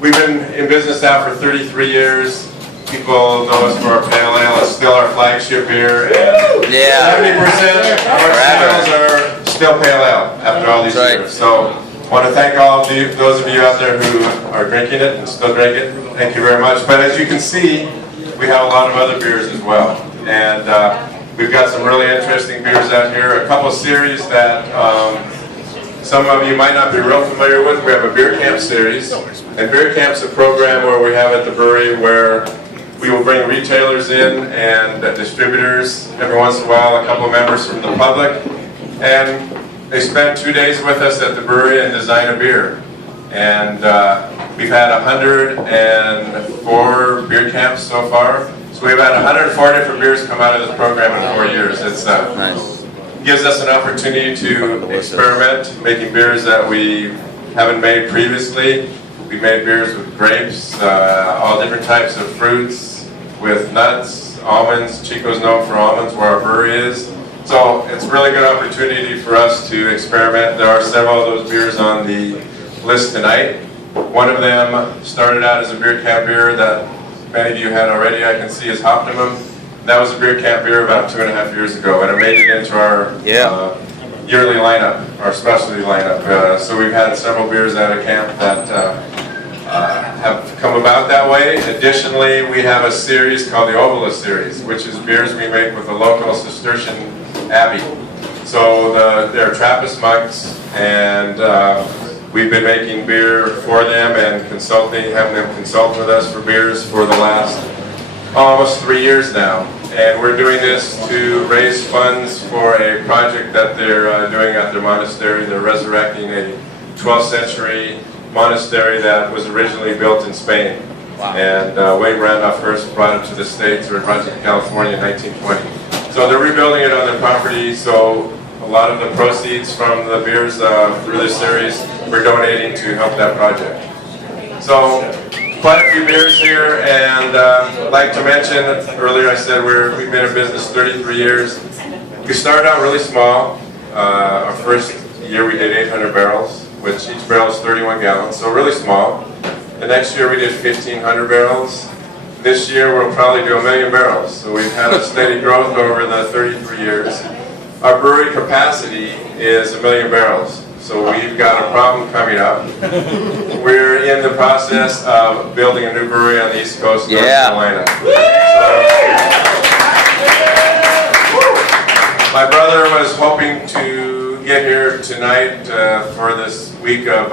We've been in business now for 33 years. People know us for our pale ale. It's still our flagship beer. And 70% of our sales are still pale ale after all these years. So I want to thank all of you, those of you out there who are drinking it and still drink it. Thank you very much. But as you can see, we have a lot of other beers as well. And we've got some really interesting beers out here. A couple series that some of you might not be real familiar with. We have a beer camp series. And beer camp's a program where we have at the brewery where we will bring retailers in and distributors every once in a while, a couple of members from the public. And they spend 2 days with us at the brewery and design a beer. And we've had 104 beer camps so far. So we've had 104 different beers come out of this program in 4 years. It's nice. Gives us an opportunity to experiment, making beers that we haven't made previously. We made beers with grapes, all different types of fruits, with nuts, almonds. Chico's known for almonds, where our brewery is. So it's a really good opportunity for us to experiment. There are several of those beers on the list tonight. One of them started out as a beer camp beer that many of you had already, I can see, is Optimum. That was a beer camp beer about 2.5 years ago, and it made it into our yearly lineup, our specialty lineup. So we've had several beers at a camp that have come about that way. Additionally, we have a series called the Obelisk series, which is beers we make with the local Cistercian abbey. So they're Trappist monks, and we've been making beer for them and consulting, having them consult with us for beers for the last almost 3 years now. And we're doing this to raise funds for a project that they're doing at their monastery. They're resurrecting a 12th century monastery that was originally built in Spain. Wow. And Wayne Randolph first brought it to the States, or brought it to California in 1920. So they're rebuilding it on their property, so a lot of the proceeds from the beers through this series we're donating to help that project. So quite a few beers here, and I'd like to mention, earlier I said we've been in business 33 years. We started out really small. Our first year we did 800 barrels, which each barrel is 31 gallons, so really small. The next year we did 1,500 barrels. This year we'll probably do 1 million barrels, so we've had a steady growth over the 33 years. Our brewery capacity is 1 million barrels. So we've got a problem coming up. We're in the process of building a new brewery on the East Coast of North Carolina. My brother was hoping to get here tonight for this week of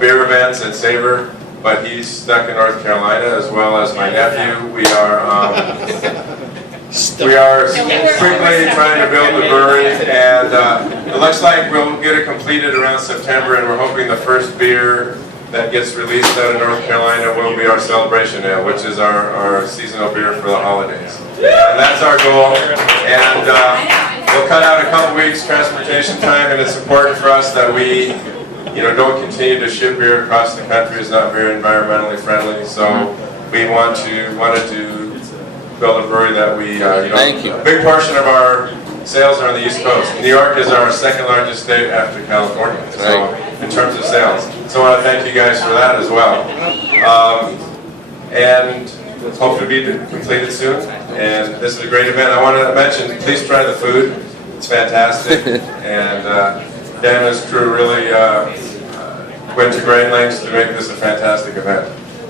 beer events and Savor, but he's stuck in North Carolina, as well as my nephew. We are quickly trying to build the brewery, and it looks like we'll get it completed around September, and we're hoping the first beer that gets released out of North Carolina will be our Celebration Ale, which is our seasonal beer for the holidays. And that's our goal, and we'll cut out a couple weeks transportation time, and it's important for us that we don't continue to ship beer across the country. It's not very environmentally friendly, so we wanted to build a brewery that we, a big portion of our sales are on the East Coast. New York is our second largest state after California, so in terms of sales. So I want to thank you guys for that as well. And hope to be completed soon. And this is a great event. I want to mention, please try the food. It's fantastic. And Dan and his crew really went to great lengths to make this a fantastic event.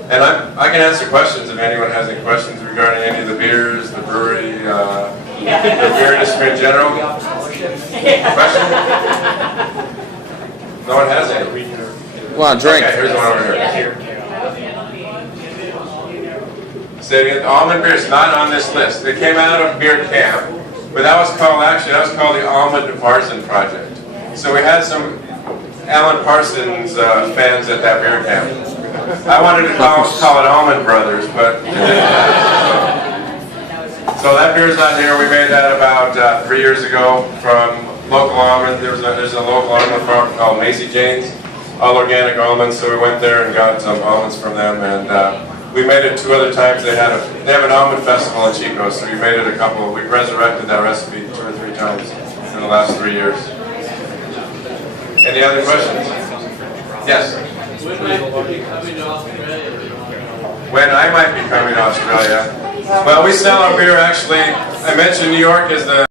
And I can answer questions if anyone has any questions regarding any of the beers, the brewery, the beer industry in general. Question? No one has any. Come on, drink. Okay, here's one over here. Say it again. Almond beer is not on this list. It came out of beer camp, but that was called the Almond Varson Project. So we had some Alan Parsons fans at that beer camp. I wanted to call it Almond Brothers, but it didn't matter. So that beer's not here. We made that about 3 years ago from local almond. There's a local almond farm called Macy Jane's, all organic almonds. So we went there and got some almonds from them, and we made it 2 other times. They have an almond festival in Chico, so we made it we resurrected that recipe 2 or 3 times in the last 3 years. Any other questions? Yes. When I might be coming to Australia? Well, we sell our beer actually. I mentioned New York is the